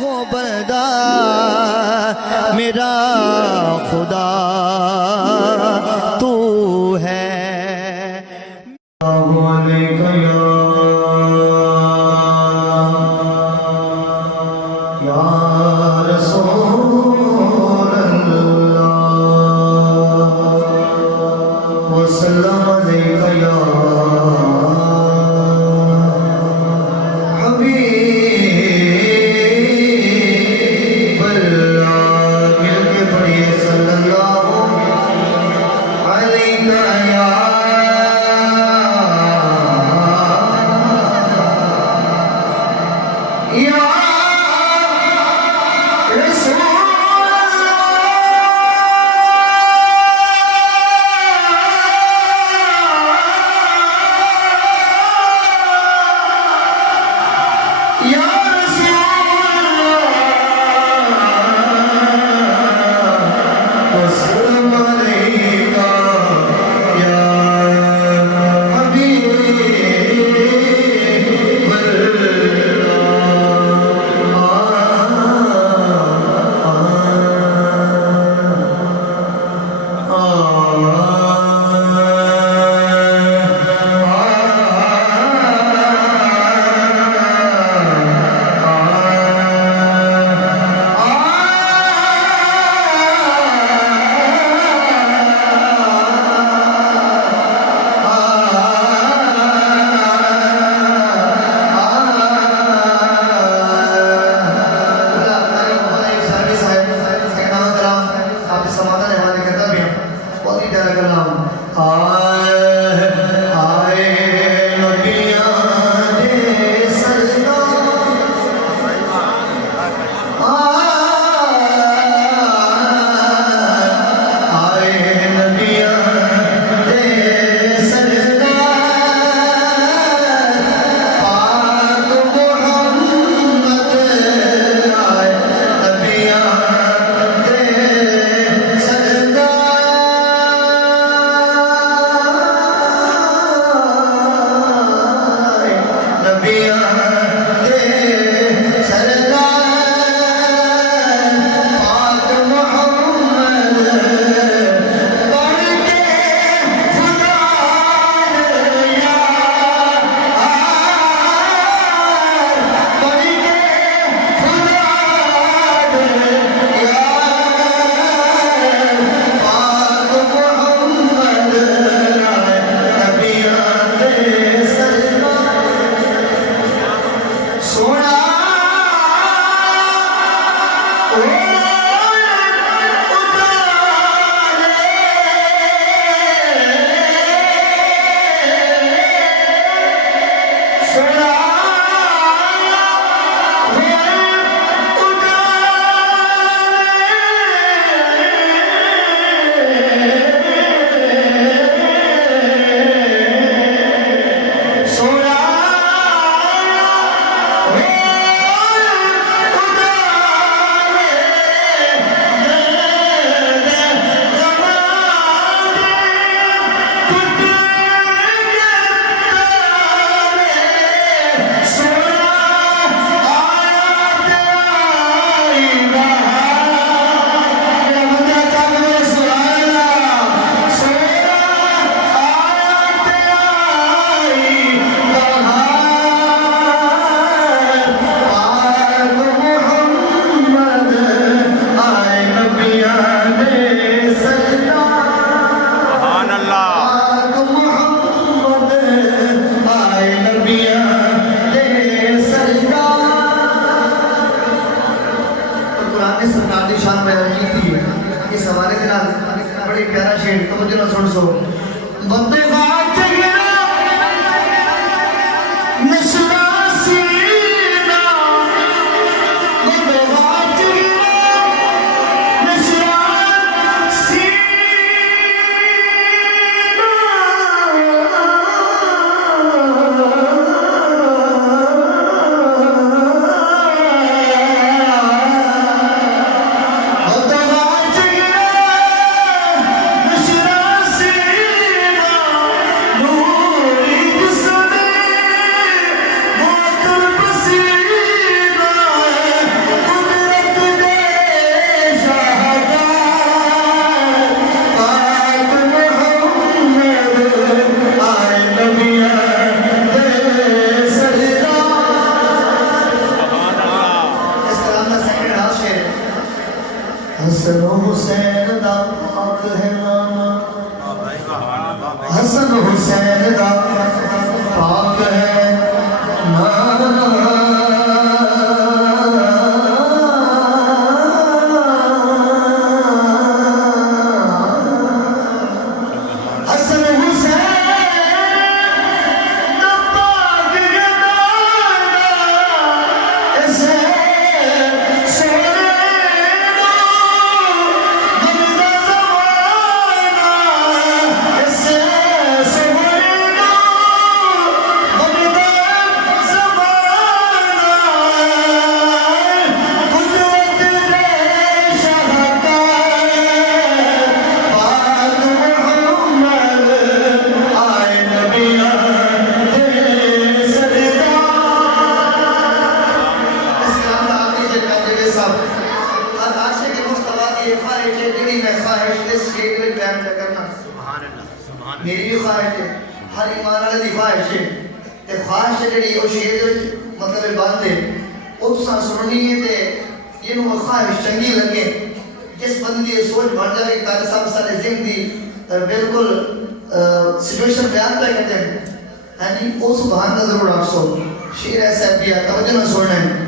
वो बंदा मेरा खुदा तू है। हसन हुसैन दा पाक है नाना, हसन हुसैन दा पाक है नाना। हसन हुसैन दा पाक है नाना, ऐसे सोने दो बंदा ज़माना, ऐसे सोने दो बंदा ज़माना। कुदरत दे शाहकार पाक मुहम्मद आए नबियां दे सरदार। हर आशिक के मुस्तफा की ये ख्वाहिश है, तेरी मैं ख्वाहिश इस शेर में बयान न करना। मेरी भी ख्वाहिश है, हर ईमान वाले की ख्वाहिश है। ते ख्वाहिश है जेड़ी ओ शेर दे मतलब बात है ओ तुसां सुननी है ते जिन्हों वो ख्वाहिश चंगी लगे, जिस बंदी की सोच बन जाए कि सब सारे जिंदगी दी बिल्कुल सिचुएशन बयान कर करते हैं। हाँ जी, वो सुभान अल्लाह जरूर आप सो शेर ऐसा भी तवज्जो न सुनना है।